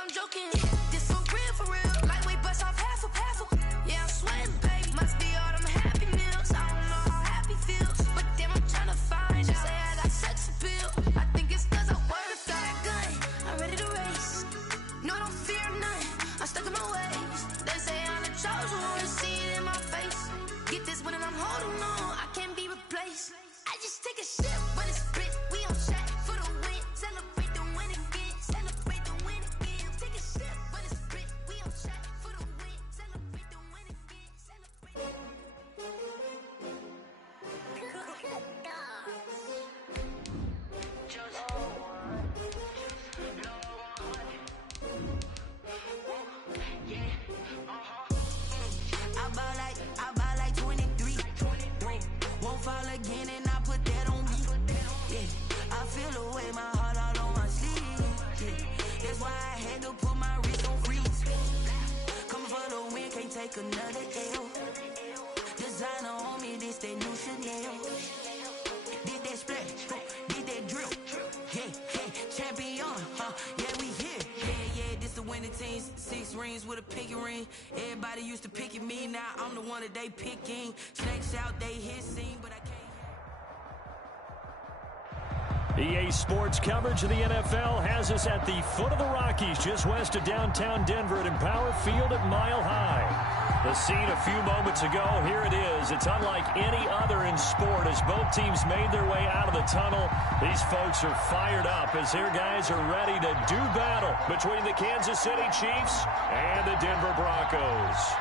I'm joking. This so real for real. Lightweight bust off half a passel. Yeah, I'm sweating, baby. Must be all them happy meals. I don't know how happy feels, but damn, I'm trying to find out. Say I got sex appeal. I think it's cause I wear the fat gun. I'm ready to race. No, I don't fear nothing. I'm stuck in my ways. They say I'm the chosen one. See it in my face. Get this one and I'm holding on. I can't be replaced. I just take a sip when it's split. We on track for the win. Celebrate the win again. Celebrate the win again. Take a sip when it's split. We on track for the win. Celebrate the win again. Celebrate. I buy like 23. Won't fall again and I put that on me. Yeah, I feel the way my heart all on my sleeve. Yeah, that's why I had to put my wrist on freeze. Coming for the win, can't take another L. Designer on me, this that new Chanel. Did that splash, did that drill. Yeah, champion, yeah, we here. Yeah, this the winning team. 6 rings with a pinky ring. Everybody used to pick at me, now I'm the one that they picking. Snakes out, they hit scene, but I can't. EA Sports coverage of the NFL has us at the foot of the Rockies, just west of downtown Denver at Empower Field at Mile High. The scene a few moments ago, here it is. It's unlike any other in sport as both teams made their way out of the tunnel. These folks are fired up as their guys are ready to do battle between the Kansas City Chiefs and the Denver Broncos.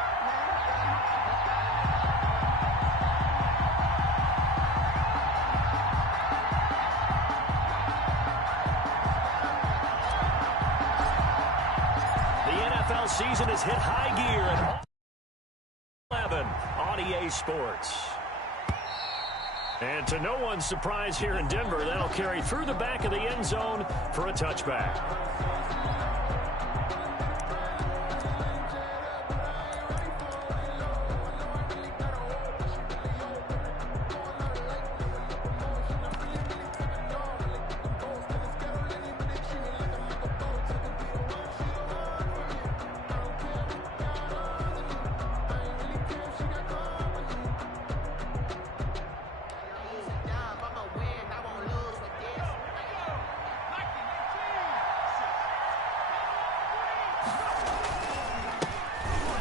Season has hit high gear at 11 on EA Sports. And to no one's surprise here in Denver, that'll carry through the back of the end zone for a touchback.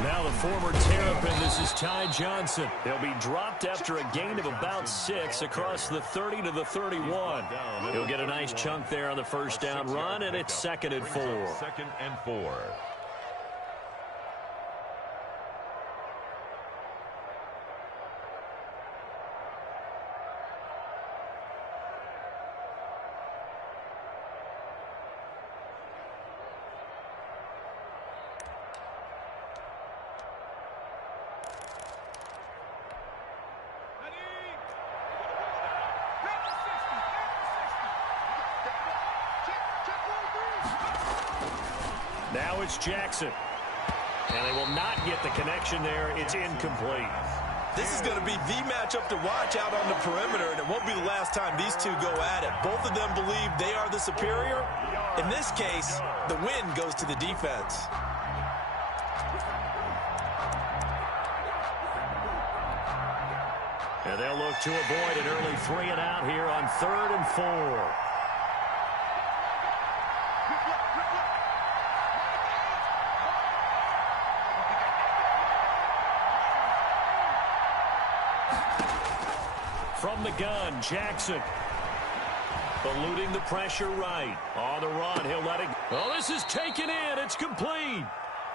Now the former Terrapin, this is Ty Johnson. He'll be dropped after a gain of about 6 across the 30 to the 31. He'll get a nice chunk there on the first down run, and it's 2nd and 4. 2nd and 4. Now it's Jackson. And they will not get the connection there. It's incomplete. This is going to be the matchup to watch out on the perimeter, and it won't be the last time these two go at it. Both of them believe they are the superior. In this case, the win goes to the defense. And they'll look to avoid an early 3 and out here on 3rd and 4. From the gun, Jackson. Eluding the pressure right. On the run, he'll let it. Oh, this is taken in. It's complete.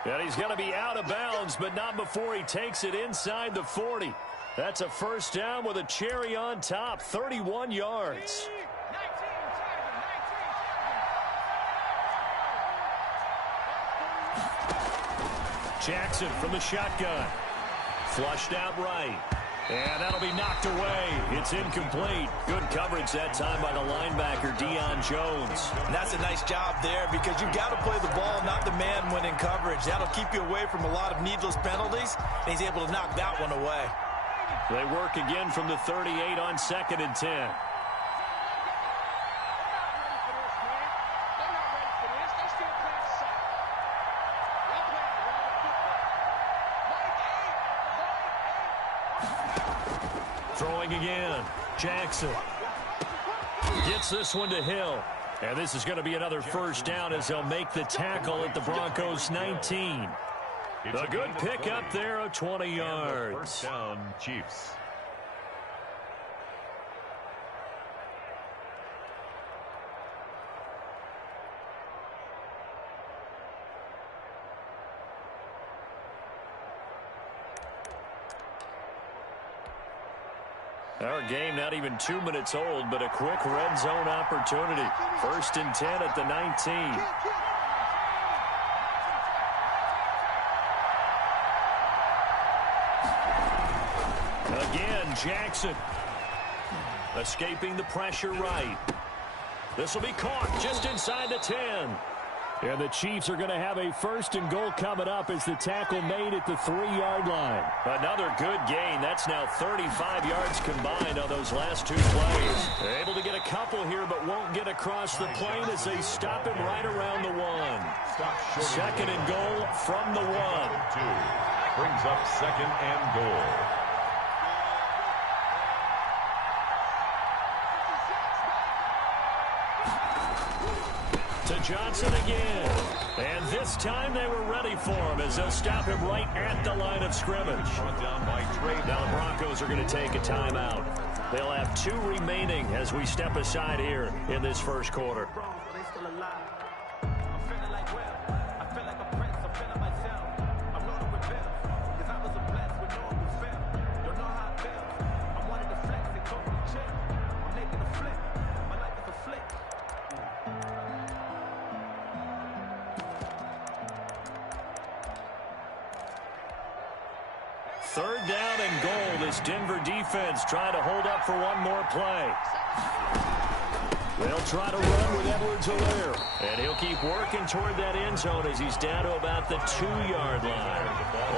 And he's going to be out of bounds, but not before he takes it inside the 40. That's a first down with a cherry on top, 31 yards. Jackson from the shotgun. Flushed out right. And that'll be knocked away. It's incomplete. Good coverage that time by the linebacker, Deion Jones. And that's a nice job there because you've got to play the ball, not the man when in coverage. That'll keep you away from a lot of needless penalties, and he's able to knock that one away. They work again from the 38 on 2nd and 10. Throwing again. Jackson gets this one to Hill. And this is going to be another first down as they'll make the tackle at the Broncos 19. A good pickup there of 20 yards. First down, Chiefs. Our game not even 2 minutes old, but a quick red zone opportunity. 1st and 10 at the 19. Again, Jackson escaping the pressure right. This will be caught just inside the 10. And the Chiefs are going to have a 1st and goal coming up as the tackle made at the 3-yard line. Another good gain. That's now 35 yards combined on those last 2 plays. They're able to get a couple here, but won't get across the plane as they stop him right around the 1. 2nd and goal from the 1. Brings up 2nd and goal. To Johnson again. And this time they were ready for him as they'll stop him right at the line of scrimmage. Now the Broncos are going to take a timeout. They'll have 2 remaining as we step aside here in this first quarter. Third down and goal. This Denver defense trying to hold up for one more play. They'll try to run with Edwards-Helaire. And he'll keep working toward that end zone as he's down to about the 2-yard line.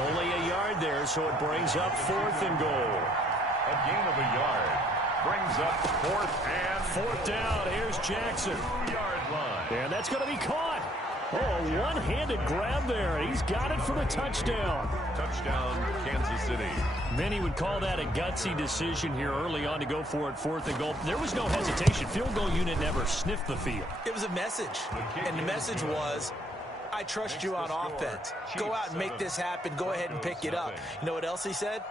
Only a yard there, so it brings up 4th and goal. A gain of a yard. Brings up 4th down. Here's Jackson. 2-yard line. And that's going to be caught. Oh, a one-handed grab there. He's got it for the touchdown. Touchdown, Kansas City. Many would call that a gutsy decision here early on to go for it 4th and goal. There was no hesitation. Field goal unit never sniffed the field. It was a message, and the message was, I trust you on offense. Go out and make this happen. Go ahead and pick it up. You know what else he said?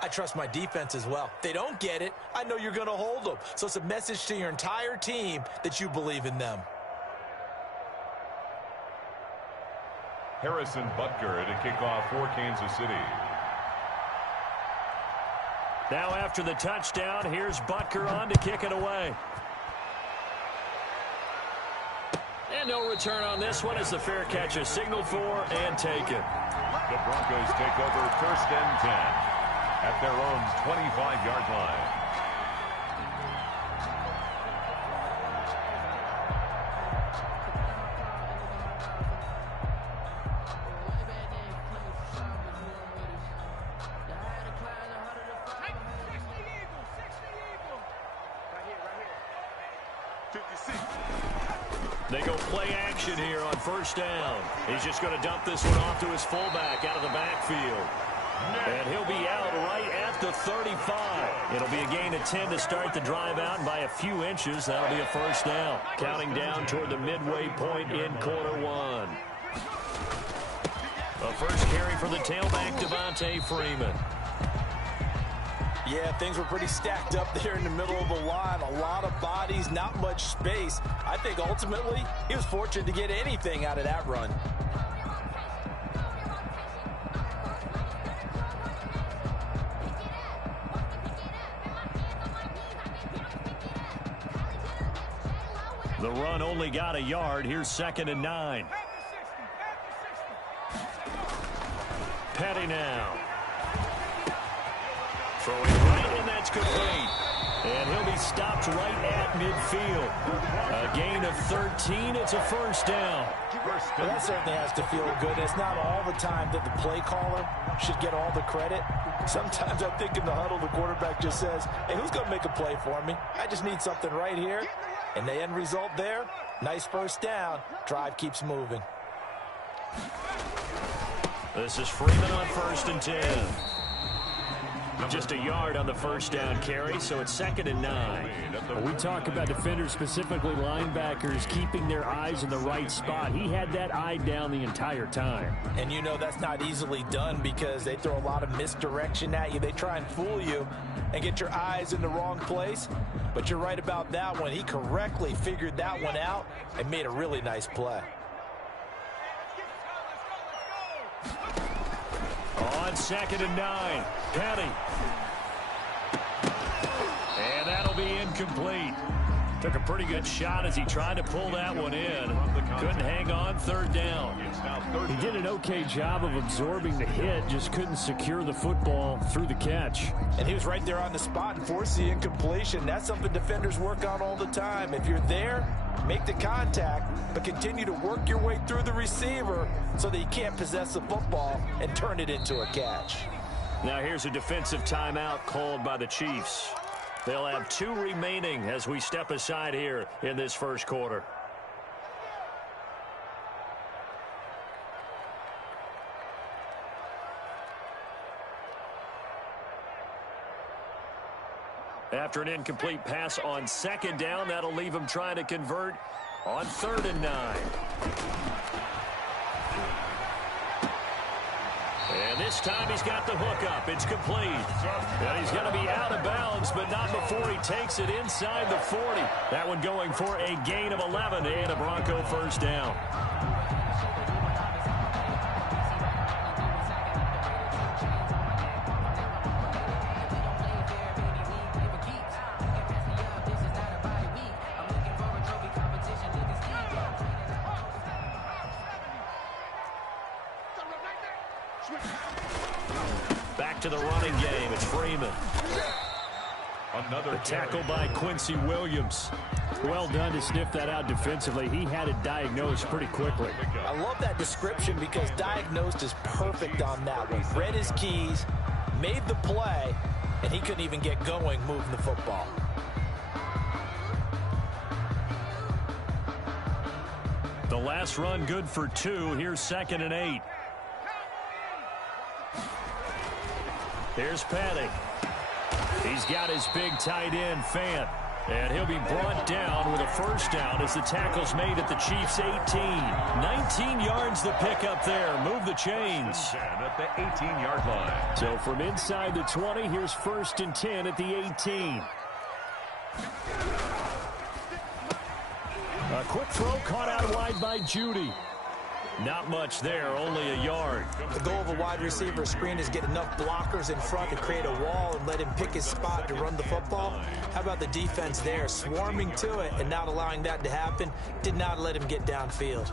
I trust my defense as well. If they don't get it, I know you're going to hold them. So it's a message to your entire team that you believe in them. Harrison Butker to kick off for Kansas City. Now after the touchdown, here's Butker on to kick it away. And no return on this one as the fair catch is signaled for and taken. The Broncos take over 1st and 10 at their own 25-yard line. They go play action here on 1st down. He's just going to dump this one off to his fullback out of the backfield. And he'll be out right at the 35. It'll be a gain of 10 to start the drive out, and by a few inches, that'll be a 1st down. Counting down toward the midway point in quarter 1. A first carry for the tailback, Devontae Freeman. Yeah, things were pretty stacked up there in the middle of the line. A lot of bodies, not much space. I think ultimately he was fortunate to get anything out of that run. The run only got a yard. Here's 2nd and 9. Petty now. Throwing right, and that's complete. And he'll be stopped right at midfield. A gain of 13. It's a 1st down. Well, that certainly has to feel good. It's not all the time that the play caller should get all the credit. Sometimes I think in the huddle, the quarterback just says, hey, who's going to make a play for me? I just need something right here. And the end result there, nice 1st down. Drive keeps moving. This is Freeman on 1st and 10. Just a yard on the first down carry, so it's 2nd and 9. When we talk about defenders, specifically linebackers, keeping their eyes in the right spot. He had that eye down the entire time. And you know that's not easily done because they throw a lot of misdirection at you. They try and fool you and get your eyes in the wrong place. But you're right about that one. He correctly figured that one out and made a really nice play. On 2nd and 9, Petty. And that'll be incomplete. Took a pretty good shot as he tried to pull that one in. Couldn't hang on, 3rd down. He did an okay job of absorbing the hit, just couldn't secure the football through the catch. And he was right there on the spot and forced the incompletion. That's something defenders work on all the time. If you're there, make the contact, but continue to work your way through the receiver so that you can't possess the football and turn it into a catch. Now here's a defensive timeout called by the Chiefs. They'll have 2 remaining as we step aside here in this first quarter. After an incomplete pass on 2nd down, that'll leave him trying to convert on 3rd and 9. And this time he's got the hook up. It's complete. And he's going to be out of bounds, but not before he takes it inside the 40. That one going for a gain of 11 and a Bronco first down. Back to the running game. It's Freeman. Another tackle by Quincy Williams. Well done to sniff that out defensively. He had it diagnosed pretty quickly. I love that description because diagnosed is perfect on that one. Read his keys, made the play, and he couldn't even get going moving the football. The last run good for 2. Here's 2nd and 8. Here's Petty. He's got his big tight end, Fant. And he'll be brought down with a first down as the tackle's made at the Chiefs' 18. 19 yards the pick up there. Move the chains. At the 18-yard line. So from inside the 20, here's 1st and 10 at the 18. A quick throw caught out wide by Judy. Not much there, only a yard. The goal of a wide receiver screen is get enough blockers in front to create a wall and let him pick his spot to run the football. How about the defense there, swarming to it and not allowing that to happen? Did not let him get downfield.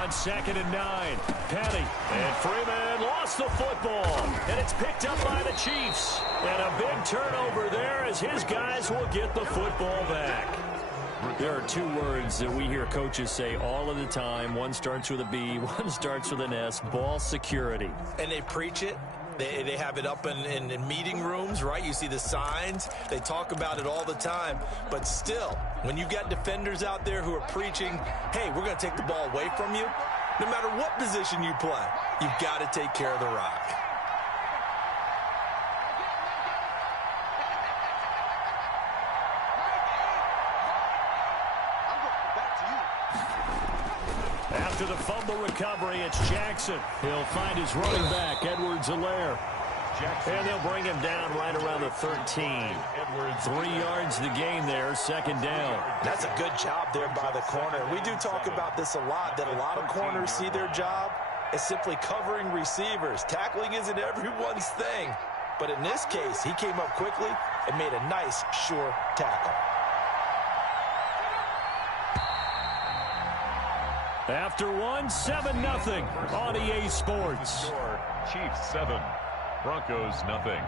On 2nd and 9, Petty. And Freeman lost the football. And it's picked up by the Chiefs. And a big turnover there as his guys will get the football back. There are 2 words that we hear coaches say all of the time. One starts with a B, one starts with an S. Ball security. And they preach it. They have it up in meeting rooms, right? You see the signs. They talk about it all the time. But still, when you've got defenders out there who are preaching, hey, we're going to take the ball away from you, no matter what position you play, you've got to take care of the rock. After the fumble recovery, it's Jackson. He'll find his running back, Edwards-Helaire. And they'll bring him down right around the 13. 3 yards the gain there, 2nd down. That's a good job there by the corner. We do talk about this a lot, that a lot of corners see their job as simply covering receivers. Tackling isn't everyone's thing. But in this case, he came up quickly and made a nice, sure tackle. After 1, 7-0 on EA Sports. Chiefs 7, Broncos nothing.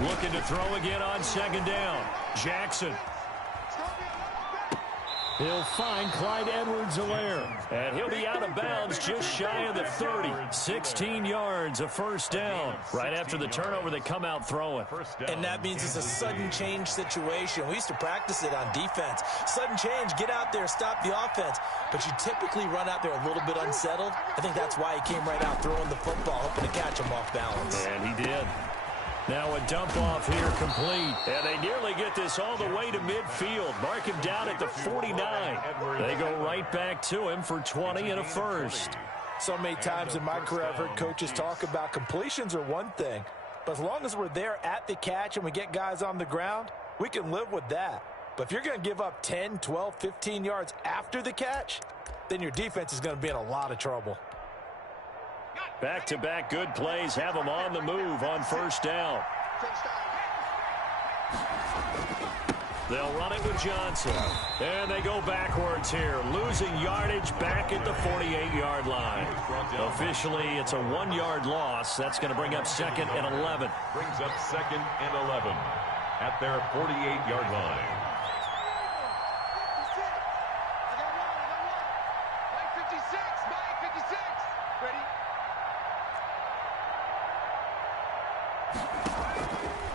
Looking to throw again on second down. Jackson. He'll find Clyde Edwards-Helaire. And he'll be out of bounds just shy of the 30. 16 yards, a first down. Right after the turnover, they come out throwing. And that means it's a sudden change situation. We used to practice it on defense. Sudden change, get out there, stop the offense. But you typically run out there a little bit unsettled. I think that's why he came right out throwing the football, hoping to catch him off balance. And he did. Now a dump off here complete. And they nearly get this all the way to midfield. Mark him down at the 49. They go right back to him for 20 and a first. So many times in my career I've heard coaches talk about completions are one thing. But as long as we're there at the catch and we get guys on the ground, we can live with that. But if you're going to give up 10, 12, 15 yards after the catch, then your defense is going to be in a lot of trouble. Back-to-back good plays have them on the move on first down. They'll run it with Johnson. And they go backwards here, losing yardage back at the 48-yard line. Officially, it's a 1-yard loss. That's going to bring up second and 11. Brings up second and 11 at their 48-yard line.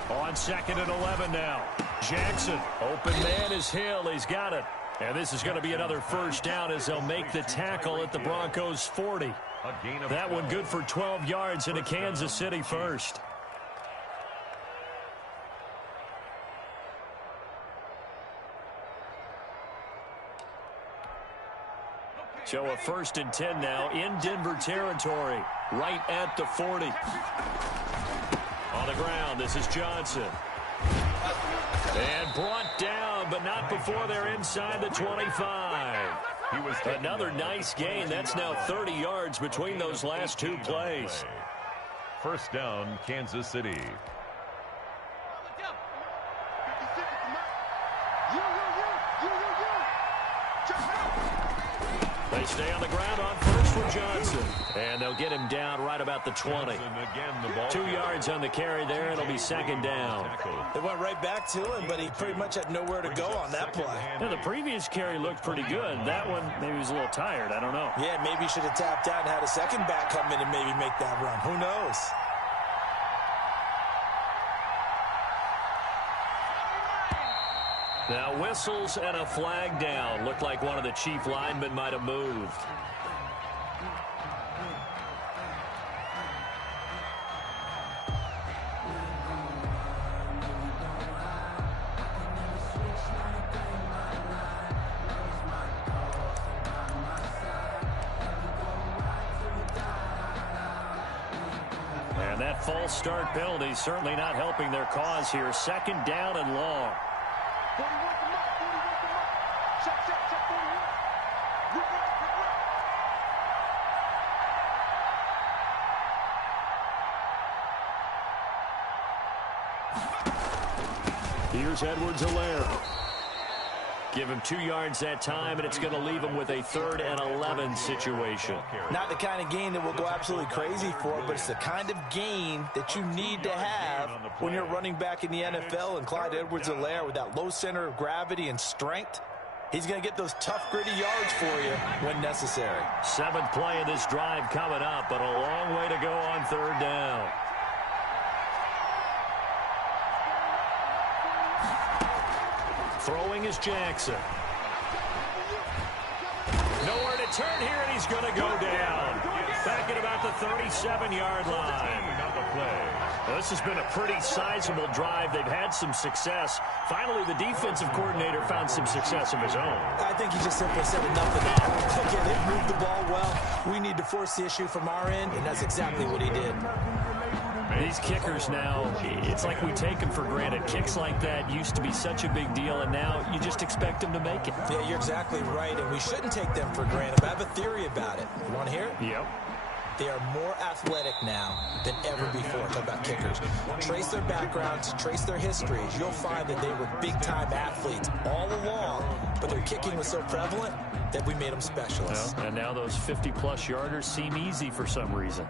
On second and 11 now. Jackson, open man is Hill. He's got it. And this is going to be another first down as they'll make the tackle at the Broncos' 40. That one good for 12 yards into Kansas City first. So a first and 10 now in Denver territory, right at the 40. On the ground, this is Johnson. And brought down, but not before they're inside the 25. Another nice gain. That's now 30 yards between those last two plays. First down, Kansas City. They stay on the ground on first for Johnson. And they'll get him down right about the 20. 2 yards on the carry there. It'll be second down. They went right back to him, but he pretty much had nowhere to go on that play. Yeah, the previous carry looked pretty good. That one, maybe he was a little tired. I don't know. Yeah, maybe he should have tapped out and had a second back come in and maybe make that run. Who knows? Now whistles and a flag down. Looked like one of the chief linemen might have moved. And that false start penalty certainly not helping their cause here. Second down and long. Here's Edwards-Helaire. Give him 2 yards that time, and it's going to leave him with a 3rd and 11 situation. Not the kind of gain that we'll go absolutely crazy for, but it's the kind of gain that you need to have when you're running back in the NFL. And Clyde Edwards-Helaire, with that low center of gravity and strength, he's going to get those tough, gritty yards for you when necessary. 7th play of this drive coming up, but a long way to go on 3rd down. Throwing is Jackson. Nowhere to turn here, and he's going to go down. Back at about the 37-yard line. Well, this has been a pretty sizable drive. They've had some success. Finally, the defensive coordinator found some success of his own. I think he just simply said enough of that. Okay, they've moved the ball well. We need to force the issue from our end, and that's exactly what he did. These kickers now, it's like we take them for granted. Kicks like that used to be such a big deal, and now you just expect them to make it. Yeah, you're exactly right, and we shouldn't take them for granted. But I have a theory about it. You want to hear it? Yep. They are more athletic now than ever before. Talk about kickers. Trace their backgrounds, trace their histories. You'll find that they were big-time athletes all along, but their kicking was so prevalent that we made them specialists. Well, and now those 50-plus yarders seem easy for some reason.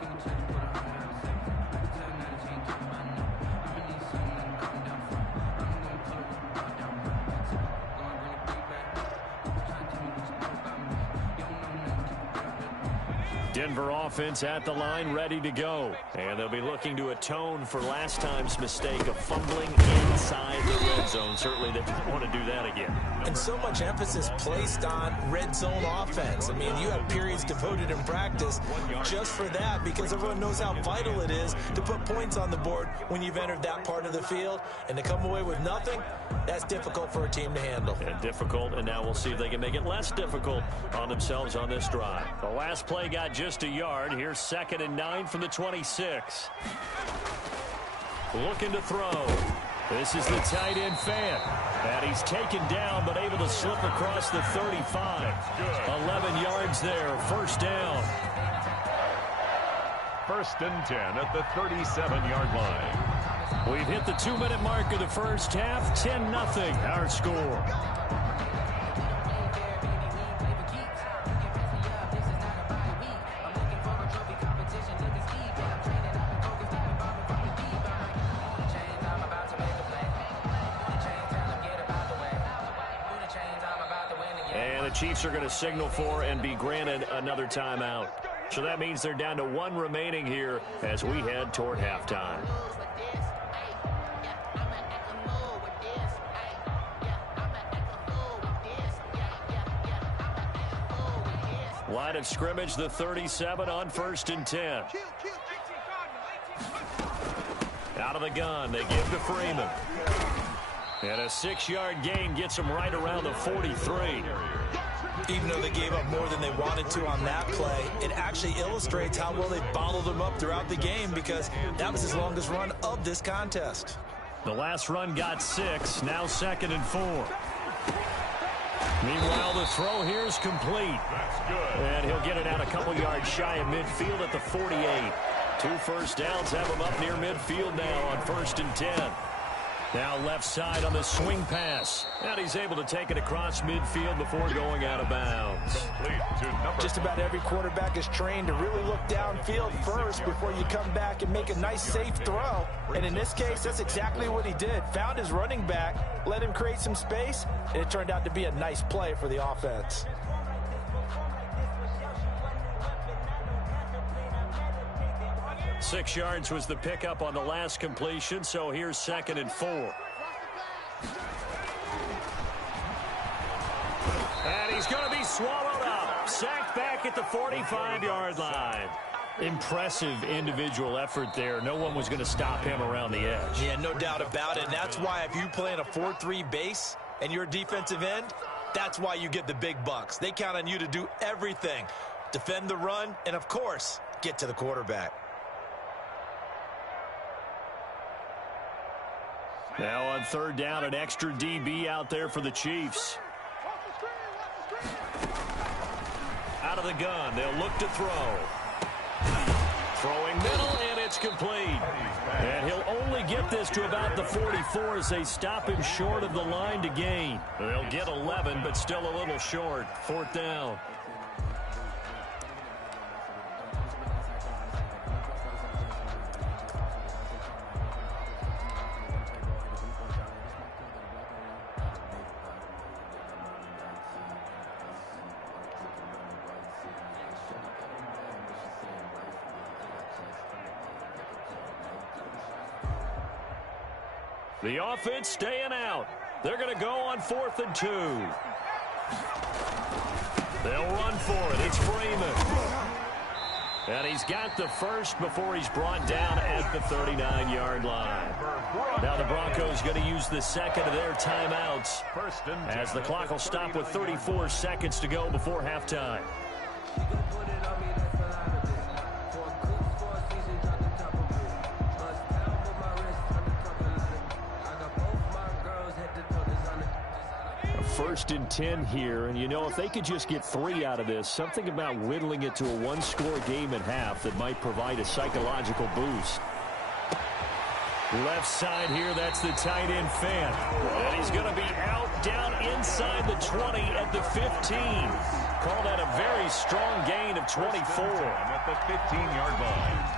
Denver offense at the line, ready to go. And they'll be looking to atone for last time's mistake of fumbling inside the red zone. Certainly they don't want to do that again. And so much emphasis placed on red zone offense. I mean, you have periods devoted in practice just for that, because everyone knows how vital it is to put points on the board when you've entered that part of the field. And to come away with nothing, that's difficult for a team to handle. And difficult, and now we'll see if they can make it less difficult on themselves on this drive. The last play got just a yard. Here's 2nd and 9 from the 26. Looking to throw. This is the tight end fan. And he's taken down, but able to slip across the 35. 11 yards there. First down. 1st and 10 at the 37-yard line. We've hit the 2-minute mark of the first half. 10-0 our score. The Chiefs are going to signal for and be granted another timeout. So that means they're down to 1 remaining here as we head toward halftime. Line of scrimmage, the 37 on 1st and 10. Out of the gun, they give to Freeman. And a 6-yard gain gets them right around the 43. Even though they gave up more than they wanted to on that play, it actually illustrates how well they bottled them up throughout the game, because that was his longest run of this contest. The last run got 6, now 2nd and 4. Meanwhile, the throw here is complete. That's good. And he'll get it out a couple yards shy of midfield at the 48. 2 first downs have him up near midfield now on 1st and 10. Now left side on the swing pass. And he's able to take it across midfield before going out of bounds. Just about every quarterback is trained to really look downfield first before you come back and make a nice, safe throw. And in this case, that's exactly what he did. Found his running back, let him create some space, and it turned out to be a nice play for the offense. Six yards was the pickup on the last completion, so here's 2nd and 4. And he's going to be swallowed up. Sacked back at the 45-yard line. Impressive individual effort there. No one was going to stop him around the edge. Yeah, no doubt about it. And that's why if you play in a 4-3 base and you're a defensive end, that's why you get the big bucks. They count on you to do everything. Defend the run and, of course, get to the quarterback. Now on 3rd down, an extra DB out there for the Chiefs. Out of the gun, they'll look to throw. Throwing middle, and it's complete. And he'll only get this to about the 44 as they stop him short of the line to gain. They'll get 11, but still a little short. 4th down. The offense staying out. They're going to go on 4th and 2. They'll run for it. It's Freeman. And he's got the first before he's brought down at the 39-yard line. Now the Broncos going to use the second of their timeouts as the clock will stop with 34 seconds to go before halftime. First and 10 here, and you know, if they could just get 3 out of this, something about whittling it to a 1-score game at half that might provide a psychological boost. Left side here, that's the tight end fan. And he's going to be out down inside the 20 at the 15. Call that a very strong gain of 24. At the 15-yard line.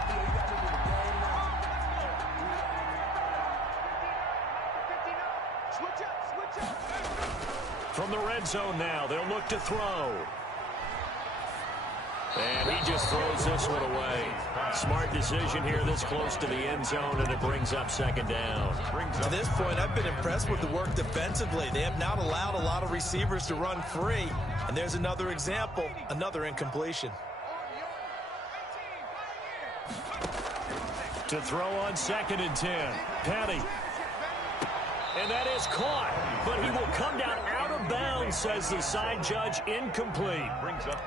From the red zone now, they'll look to throw. And he just throws this one away. Smart decision here this close to the end zone, and it brings up second down. To this point, I've been impressed with the work defensively. They have not allowed a lot of receivers to run free. And there's another example, another incompletion. To throw on 2nd and 10. Petty. And that is caught, but he will come down out of bounds, says the side judge. Incomplete.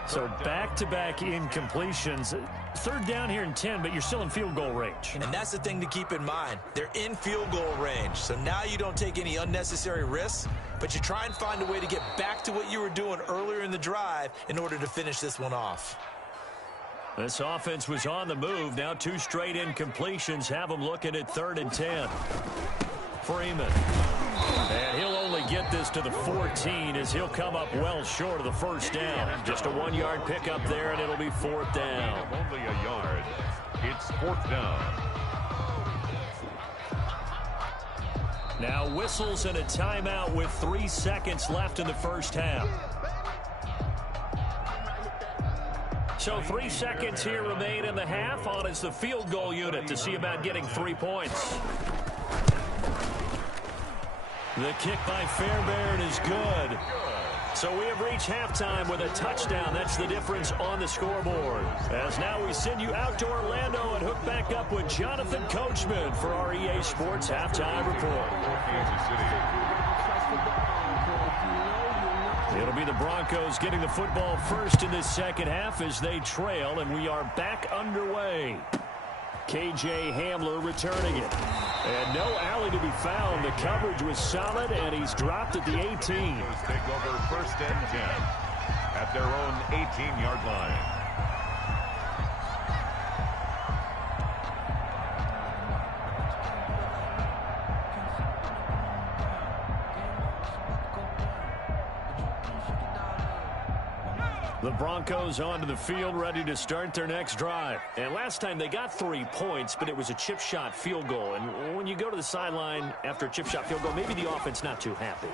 So back-to-back incompletions. 3rd down here and 10, but you're still in field goal range. And that's the thing to keep in mind. They're in field goal range. So now you don't take any unnecessary risks, but you try and find a way to get back to what you were doing earlier in the drive in order to finish this one off. This offense was on the move. Now 2 straight incompletions have them looking at 3rd and 10. Freeman. And he'll only get this to the 14 as he'll come up well short of the 1st down. Just a 1-yard pickup there, and it'll be 4th down. Only a yard. It's 4th down. Now whistles and a timeout with 3 seconds left in the 1st half. So 3 seconds here remain in the half. On is the field goal unit to see about getting 3 points. The kick by Fairbairn is good. So we have reached halftime with a touchdown. That's the difference on the scoreboard. As now we send you out to Orlando and hook back up with Jonathan Coachman for our EA Sports Halftime Report. It'll be the Broncos getting the football first in this second half as they trail, and we are back underway. KJ Hamler returning it. And no alley to be found. The coverage was solid, and he's dropped at the 18. Take over 1st and 10 at their own 18-yard line. The Broncos onto the field, ready to start their next drive. And last time they got 3 points, but it was a chip shot field goal. And when you go to the sideline after a chip shot field goal, maybe the offense not too happy.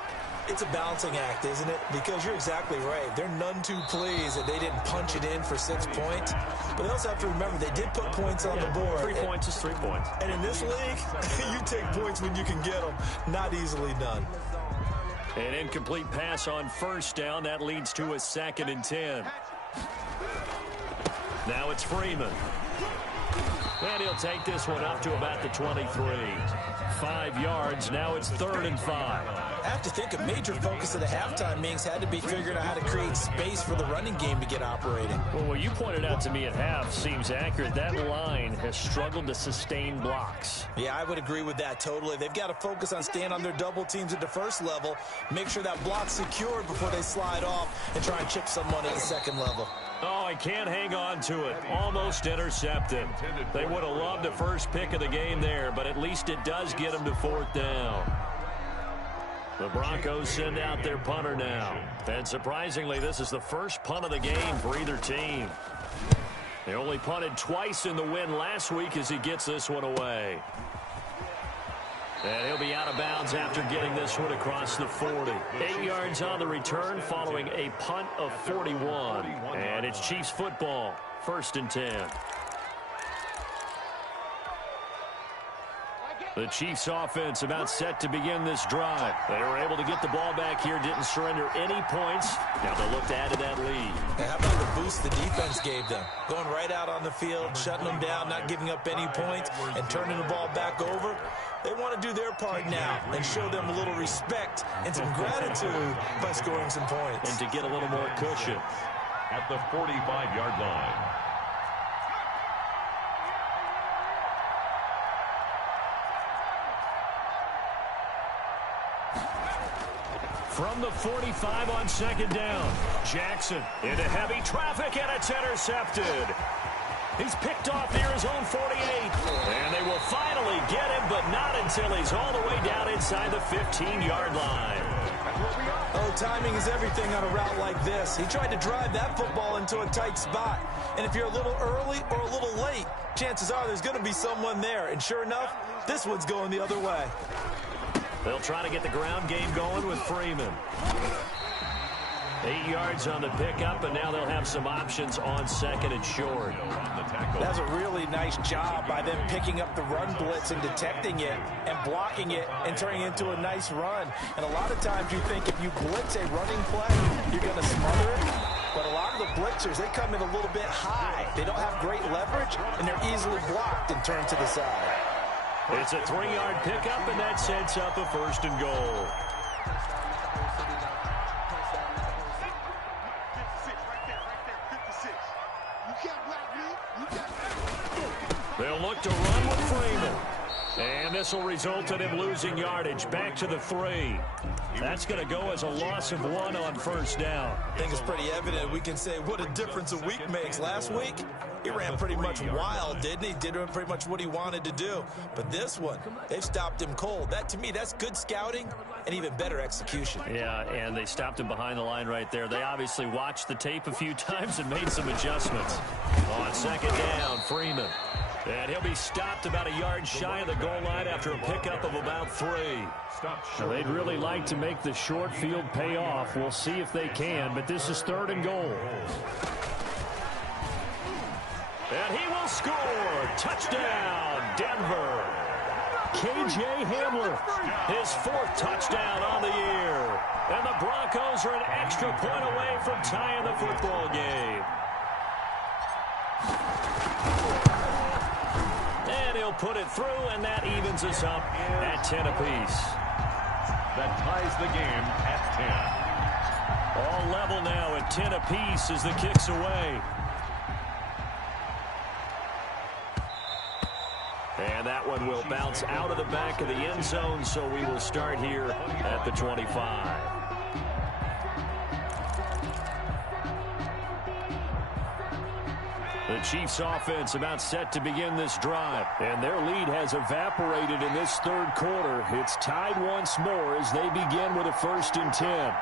It's a balancing act, isn't it? Because you're exactly right. They're none too pleased that they didn't punch it in for 6 points. But they also have to remember they did put points on the board. 3 points is 3 points. And in this league, you take points when you can get them. Not easily done. An incomplete pass on 1st down. That leads to a 2nd and 10. Now it's Freeman. And he'll take this one up to about the 23. 5 yards. Now it's 3rd and 5. I have to think a major focus of the halftime meetings had to be figuring out how to create space for the running game to get operating. Well, what you pointed out to me at half seems accurate. That line has struggled to sustain blocks. Yeah, I would agree with that totally. They've got to focus on staying on their double teams at the 1st level, make sure that block's secured before they slide off and try and chip someone at the 2nd level. Oh, I can't hang on to it. Almost intercepted. They would have loved the first pick of the game there, but at least it does get them to 4th down. The Broncos send out their punter now. And surprisingly, this is the first punt of the game for either team. They only punted twice in the win last week as he gets this one away. And he'll be out of bounds after getting this one across the 40. 8 yards on the return following a punt of 41. And it's Chiefs football, 1st and 10. The Chiefs offense about set to begin this drive. They were able to get the ball back here, didn't surrender any points. Now they'll look to add to that lead. And how about the boost the defense gave them? Going right out on the field, shutting them down, not giving up any points, and turning the ball back over. They want to do their part now and show them a little respect and some gratitude by scoring some points. And to get a little more cushion. At the 45-yard line. From the 45 on 2nd down. Jackson into heavy traffic, and it's intercepted. He's picked off near his own 48. And they will finally get him, but not until he's all the way down inside the 15-yard line. Oh, timing is everything on a route like this. He tried to drive that football into a tight spot. And if you're a little early or a little late, chances are there's going to be someone there. And sure enough, this one's going the other way. They'll try to get the ground game going with Freeman. 8 yards on the pickup, and now they'll have some options on 2nd and short. That's a really nice job by them picking up the run blitz and detecting it and blocking it and turning it into a nice run. And a lot of times you think if you blitz a running play, you're going to smother it. But a lot of the blitzers, they come in a little bit high. They don't have great leverage, and they're easily blocked and turned to the side. It's a 3-yard pickup, and that sets up a 1st and goal. They'll look to run with Freeman. And this will result in him losing yardage back to the 3. That's going to go as a loss of 1 on 1st down. I think it's pretty evident. We can say what a difference a week makes. Last week, he ran pretty much wild, didn't he? Did pretty much what he wanted to do. But this one, they've stopped him cold. That, to me, that's good scouting and even better execution. Yeah, and they stopped him behind the line right there. They obviously watched the tape a few times and made some adjustments. On 2nd down, Freeman. And he'll be stopped about a yard shy of the goal line after a pickup of about 3. Now, they'd really like to make the short field pay off. We'll see if they can, but this is 3rd and goal. And he will score. Touchdown, Denver. K.J. Hamler, his 4th touchdown on the year. And the Broncos are an extra point away from tying the football game. And he'll put it through, and that evens us up at 10 apiece. That ties the game at 10. All level now at 10 apiece as the kick's away. And that one will bounce out of the back of the end zone, so we will start here at the 25. The Chiefs offense about set to begin this drive. And their lead has evaporated in this 3rd quarter. It's tied once more as they begin with a 1st and 10.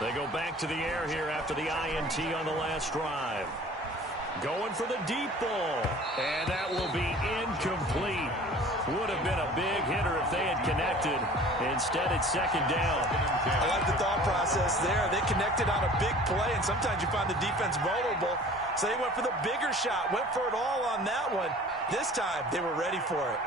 They go back to the air here after the INT on the last drive. Going for the deep ball. And that will be incomplete. Would have been a big hitter if they had connected. Instead, it's 2nd down. I like the thought process there. They connected on a big play, and sometimes you find the defense vulnerable. So they went for the bigger shot, went for it all on that one. This time, they were ready for it.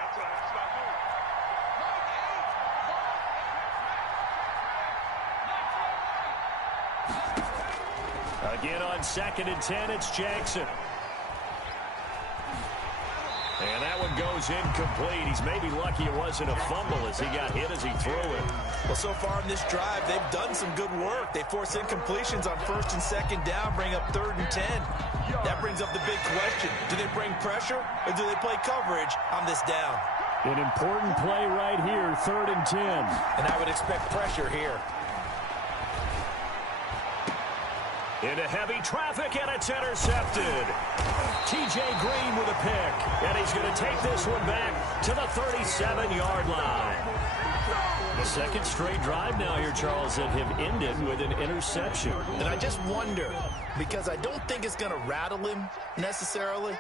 Again on 2nd and 10, it's Jackson. And that one goes incomplete. He's maybe lucky it wasn't a fumble as he got hit as he threw it. Well, so far in this drive, they've done some good work. They force incompletions on 1st and 2nd down, bring up 3rd and 10. That brings up the big question. Do they bring pressure or do they play coverage on this down? An important play right here, 3rd and 10. And I would expect pressure here. Into heavy traffic, and it's intercepted. T.J. Green with a pick, and he's going to take this one back to the 37-yard line. The 2nd straight drive now here, Charles, that have ended with an interception. And I just wonder, because I don't think it's going to rattle him necessarily,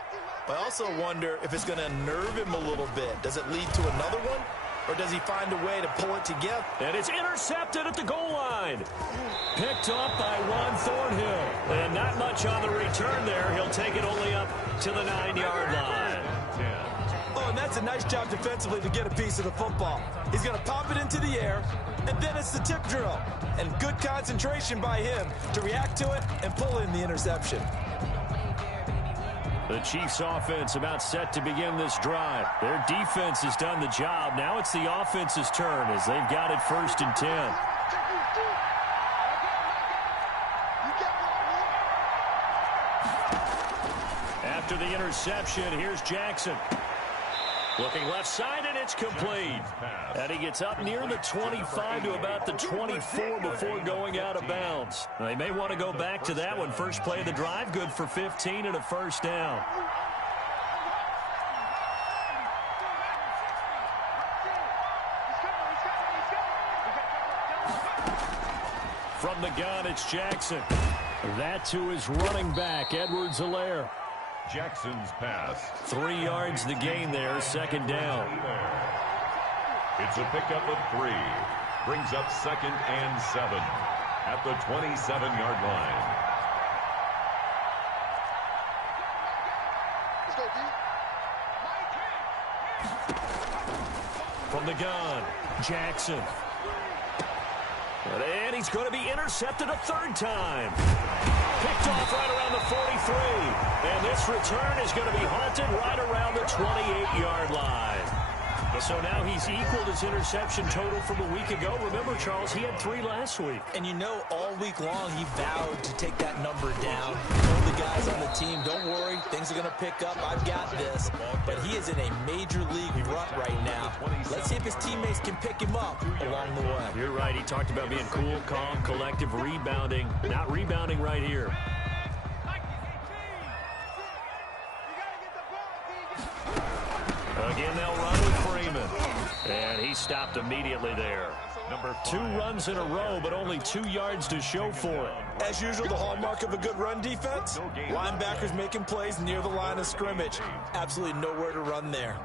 but I also wonder if it's going to unnerve him a little bit. Does it lead to another one? Or does he find a way to pull it together? And it's intercepted at the goal line. Picked up by Juan Thornhill. And not much on the return there. He'll take it only up to the 9-yard line. Oh, and that's a nice job defensively to get a piece of the football. He's going to pop it into the air, and then it's the tip drill. And good concentration by him to react to it and pull in the interception. The Chiefs offense about set to begin this drive. Their defense has done the job. Now it's the offense's turn as they've got it 1st and 10. After the interception, here's Jackson. Looking left side, and it's complete. And he gets up near the 25 to about the 24 before going out of bounds. They may want to go back to that one. First play of the drive, good for 15 and a 1st down. From the gun, it's Jackson. That to his running back, Edwards-Helaire. Jackson's pass. 3 yards the gain there, 2nd down. It's a pickup of 3. brings up 2nd and 7 at the 27-yard line. From the gun, Jackson. And he's going to be intercepted a third time. Picked off right around the 43. And this return is going to be haunted right around the 28-yard line. So now he's equaled his interception total from a week ago. Remember, Charles, he had 3 last week. And you know, all week long he vowed to take that number down. Told the guys on the team, don't worry, things are going to pick up. I've got this. But he is in a major league rut right now. Let's see if his teammates can pick him up along the way. You're right. He talked about being cool, calm, collective, rebounding. Not rebounding right here. Again, they'll run with Freeman. And he stopped immediately there. Number 2 runs in a row, but only 2 yards to show for it. As usual, the hallmark of a good run defense, linebackers making plays near the line of scrimmage. Absolutely nowhere to run there.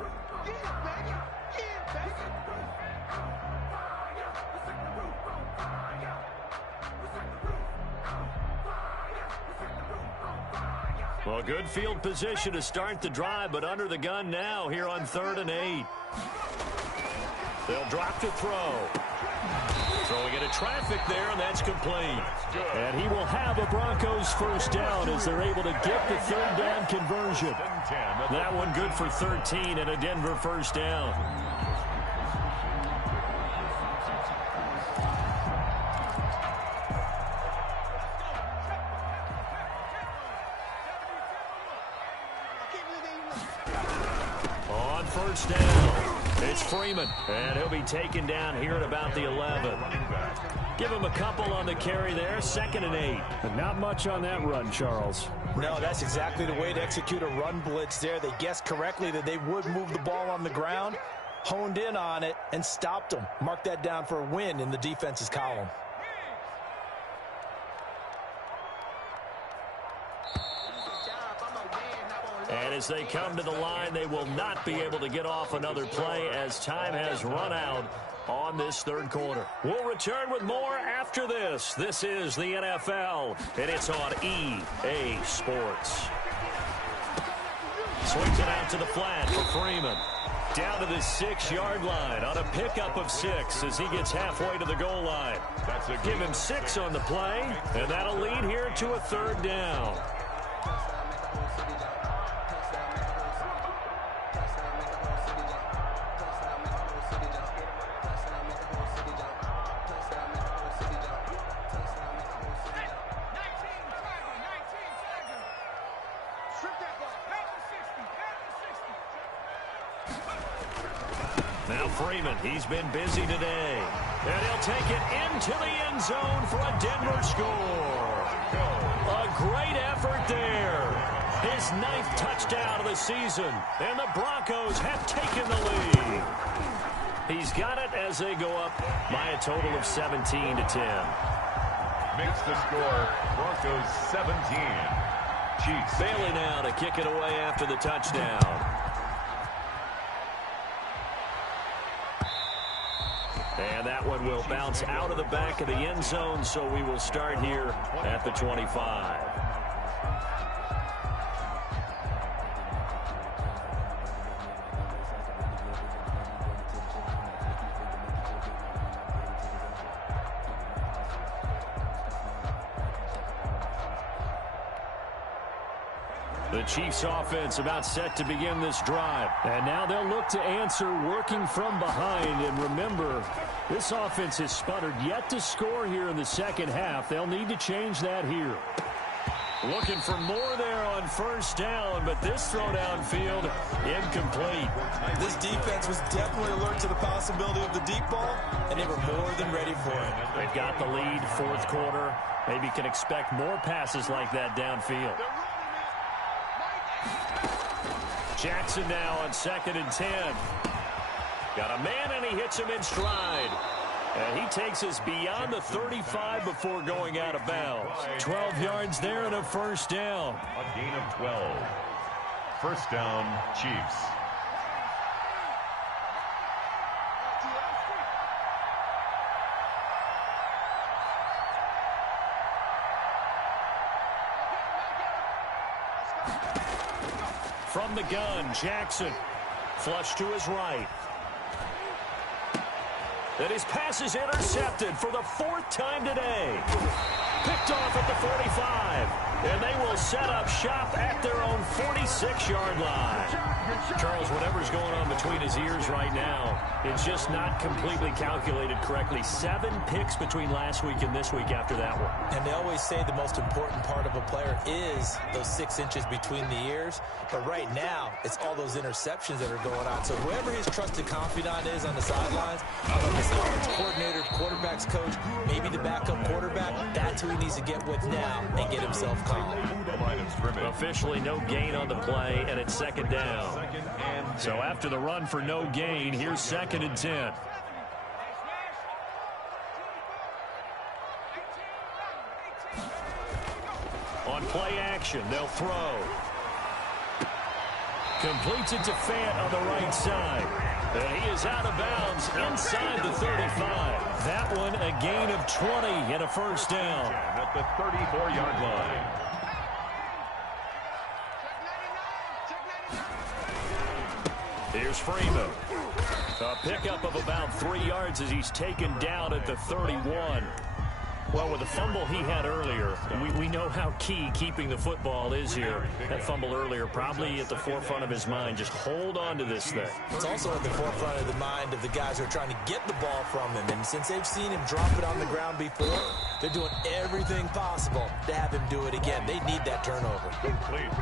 Well, good field position to start the drive, but under the gun now here on 3rd and 8. They'll drop to throw. Throwing into traffic there, and that's complete. And he will have a Broncos first down as they're able to get the 3rd down conversion. That one good for 13 and a Denver first down. On first down, it's Freeman, and he'll be taken down here at about the 11. Give him a couple on the carry there, 2nd and 8. But not much on that run, Charles. No, that's exactly the way to execute a run blitz there. They guessed correctly that they would move the ball on the ground, honed in on it, and stopped them. Mark that down for a win in the defense's column. And as they come to the line, they will not be able to get off another play as time has run out on this 3rd quarter. We'll return with more after this. This is the NFL, and it's on EA Sports. Swings it out to the flat for Freeman. Down to the 6-yard line on a pickup of 6 as he gets halfway to the goal line. Give him 6 on the play, and that'll lead here to a 3rd down. Now Freeman, he's been busy today. And he'll take it into the end zone for a Denver score. A great effort there. His 9th touchdown of the season. And the Broncos have taken the lead. He's got it as they go up by a total of 17-10. Makes the score Broncos 17. Chiefs. Bailey now to kick it away after the touchdown. And that one will bounce out of the back of the end zone, so we will start here at the 25. The Chiefs offense about set to begin this drive. And now they'll look to answer working from behind. And remember, this offense has sputtered yet to score here in the 2nd half. They'll need to change that here. Looking for more there on first down, but this throw downfield incomplete. This defense was definitely alert to the possibility of the deep ball, and they were more than ready for it. They've got the lead, 4th quarter. Maybe can expect more passes like that downfield. Jackson now on 2nd and 10. Got a man, and he hits him in stride. And he takes us beyond the 35 before going out of bounds. 12 yards there and a first down. A gain of 12. First down, Chiefs. From the gun, Jackson. Flush to his right. And his pass is intercepted for the 4th time today. Picked off at the 45. And they will set up shop at their own 46-yard line. Charles, whatever's going on between his ears right now, it's just not completely calculated correctly. 7 picks between last week and this week after that one. And they always say the most important part of a player is those 6 inches between the ears. But right now, it's all those interceptions that are going on. So whoever his trusted confidant is on the sidelines, his offensive coordinator, quarterback's coach, maybe the backup quarterback, that's who he needs to get with now and get himself calm. Officially no gain on the play, and it's 2nd down. So after the run for no gain, here's 2nd and 10. On play action, they'll throw. Completes it to Fant on the right side. And he is out of bounds inside the 35. That one a gain of 20 and a 1st down. At the 34-yard line. Here's Freeman. A pickup of about 3 yards as he's taken down at the 31. Well, with the fumble he had earlier, we know how key keeping the football is here. That fumble earlier probably at the forefront of his mind. Just hold on to this thing. It's also at the forefront of the mind of the guys who are trying to get the ball from him. And since they've seen him drop it on the ground before, they're doing everything possible to have him do it again. They need that turnover.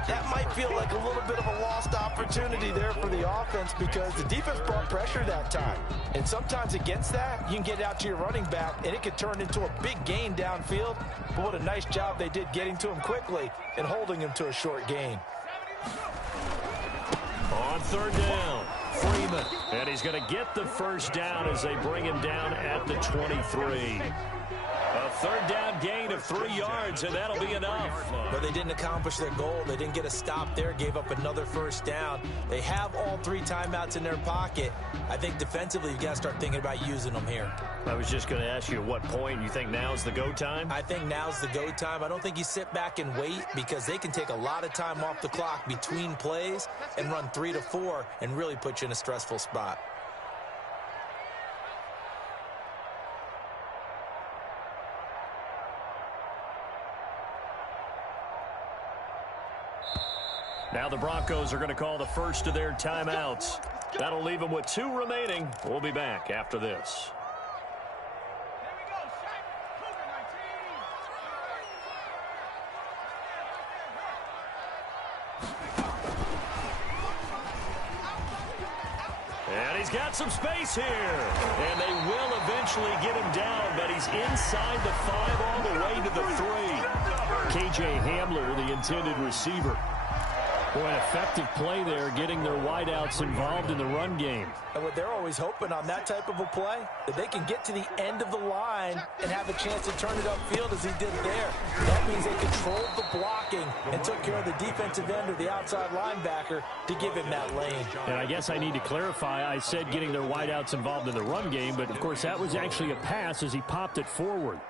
That might feel like a little bit of a lost opportunity there for the offense because the defense brought pressure that time. And sometimes against that, you can get out to your running back, and it could turn into a big gain downfield. But what a nice job they did getting to him quickly and holding him to a short gain. On 3rd down, Freeman. And he's going to get the 1st down as they bring him down at the 23. A 3rd down gain of 3 yards, and that'll be enough. But they didn't accomplish their goal. They didn't get a stop there, gave up another 1st down. They have all 3 timeouts in their pocket. I think defensively you've got to start thinking about using them here. I was just going to ask you at what point you think now's the go time? I think now's the go time. I don't think you sit back and wait because they can take a lot of time off the clock between plays and run 3 to 4 and really put you in a stressful spot. Now the Broncos are going to call the first of their timeouts. That'll leave them with 2 remaining. We'll be back after this. And he's got some space here. And they will eventually get him down, but he's inside the 5 all the way to the 3. K.J. Hamler, the intended receiver. Boy, an effective play there, getting their wideouts involved in the run game. And what they're always hoping on that type of a play, that they can get to the end of the line and have a chance to turn it upfield as he did there. That means they controlled the blocking and took care of the defensive end or the outside linebacker to give him that lane. And I guess I need to clarify, I said getting their wideouts involved in the run game, but of course that was actually a pass as he popped it forward.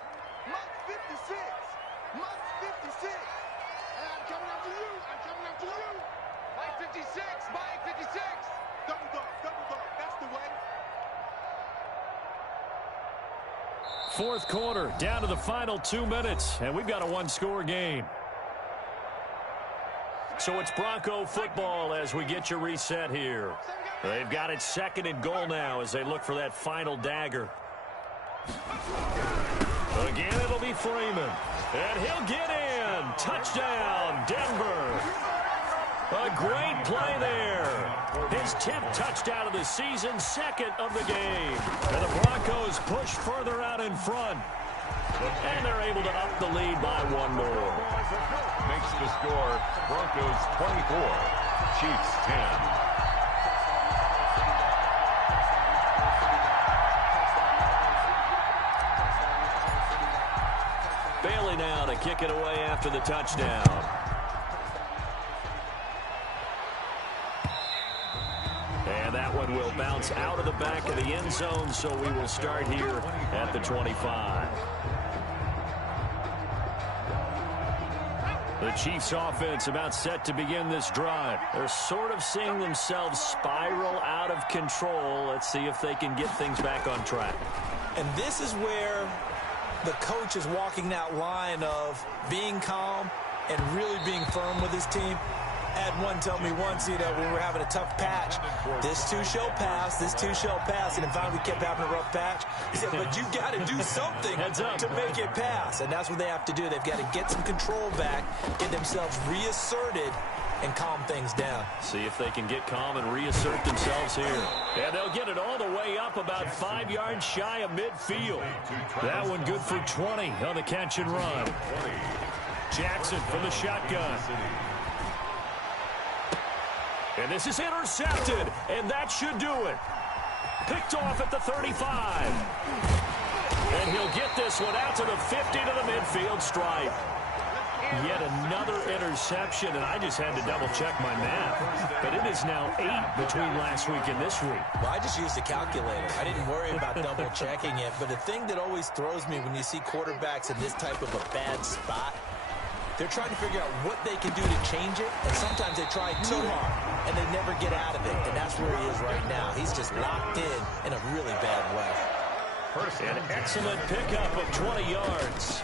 Fourth quarter, down to the final 2 minutes, and we've got a 1-score game. So it's Bronco football as we get you reset here. They've got it 2nd and goal now as they look for that final dagger. Again, it'll be Freeman. And he'll get in. Touchdown, Denver. A great play there. His 10th touchdown of the season, 2nd of the game. And the Broncos push further out in front. And they're able to up the lead by 1 more. Makes the score Broncos 24, Chiefs 10. Bailey now to kick it away after the touchdown. And that one will bounce out of the back of the end zone, so we will start here at the 25. The Chiefs offense about set to begin this drive. They're sort of seeing themselves spiral out of control. Let's see if they can get things back on track. And this is where the coach is walking that line of being calm and really being firm with his team. I had one tell me once, when we were having a tough patch, this too shall pass, this too shall pass. And in fact, we kept having a rough patch. He said, but you got to do something to make it pass. And that's what they have to do. They've got to get some control back, get themselves reasserted, and calm things down. See if they can get calm and reassert themselves here. And they'll get it all the way up about 5 yards shy of midfield. That one good for 20 on the catch and run. Jackson from the shotgun. And this is intercepted, and that should do it. Picked off at the 35. And he'll get this one out to the 50 to the midfield stripe. Yet another interception, and I just had to double-check my math. But it is now 8 between last week and this week. Well, I just used a calculator. I didn't worry about double-checking it. But the thing that always throws me when you see quarterbacks in this type of a bad spot, they're trying to figure out what they can do to change it, and sometimes they try too hard, and they never get out of it, and that's where he is right now. He's just locked in a really bad way. An excellent pickup of 20 yards.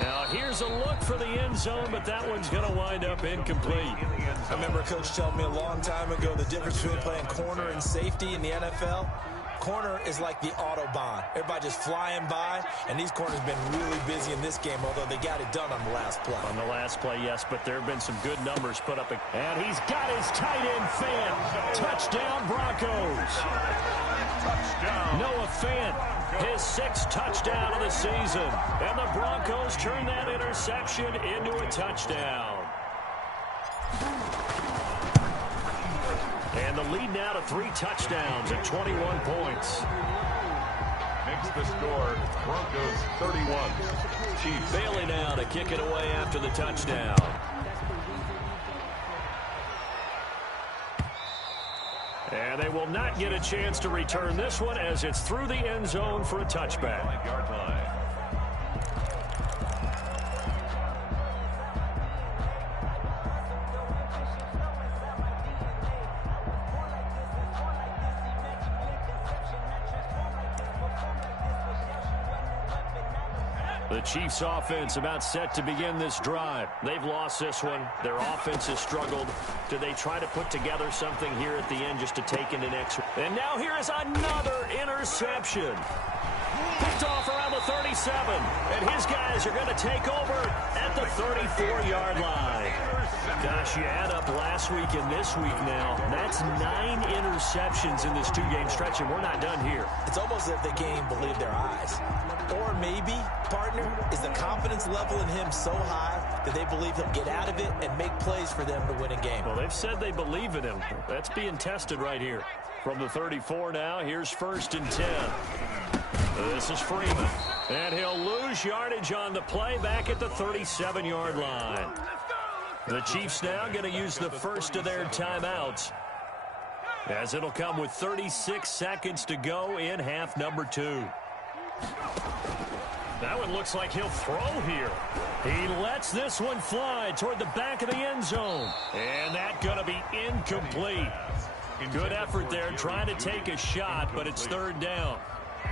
Now, here's a look for the end zone, but that one's going to wind up incomplete. I remember a coach telling me a long time ago the difference between playing corner and safety in the NFL. Corner is like the Autobahn. Everybody just flying by, and these corners have been really busy in this game, although they got it done on the last play. On the last play, yes, but there have been some good numbers put up. And he's got his tight end Fant. Touchdown, Broncos. Noah Fant, his 6th touchdown of the season. And the Broncos turn that interception into a touchdown. And the lead now to 3 touchdowns at 21 points. Makes the score Broncos 31. Chiefs. Bailey now to kick it away after the touchdown. And they will not get a chance to return this one as it's through the end zone for a touchback. 5-yard line. The Chiefs offense about set to begin this drive. They've lost this one. Their offense has struggled. Do they try to put together something here at the end just to take into next? And now here is another interception. Picked off around the 37. And his guys are going to take over at the 34-yard line. Gosh, you add up last week and this week now. That's 9 interceptions in this 2-game stretch, and we're not done here. It's almost as if they can't even believe their eyes. Or maybe, partner, is the confidence level in him so high that they believe he'll get out of it and make plays for them to win a game. Well, they've said they believe in him. That's being tested right here. From the 34 now, here's 1st and 10. This is Freeman. And he'll lose yardage on the play back at the 37-yard line. The Chiefs now going to use the first of their timeouts, as it'll come with 36 seconds to go in half number 2. That one looks like he'll throw here. He lets this one fly toward the back of the end zone. And that's going to be incomplete. Good effort there trying to take a shot, but it's 3rd down.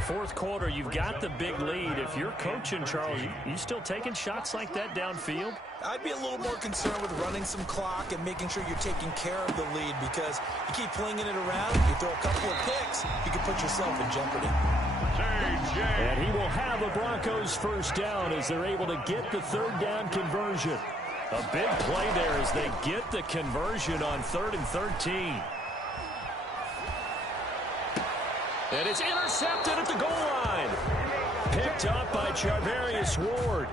4th quarter, you've got the big lead. If you're coaching, Charles, you still taking shots like that downfield? I'd be a little more concerned with running some clock and making sure you're taking care of the lead, because you keep flinging it around, you throw a couple of picks, you can put yourself in jeopardy. And he will have the Broncos first down as they're able to get the 3rd down conversion. A big play there as they get the conversion on 3rd and 13. And it's intercepted at the goal line. Picked up by Charvarius Ward.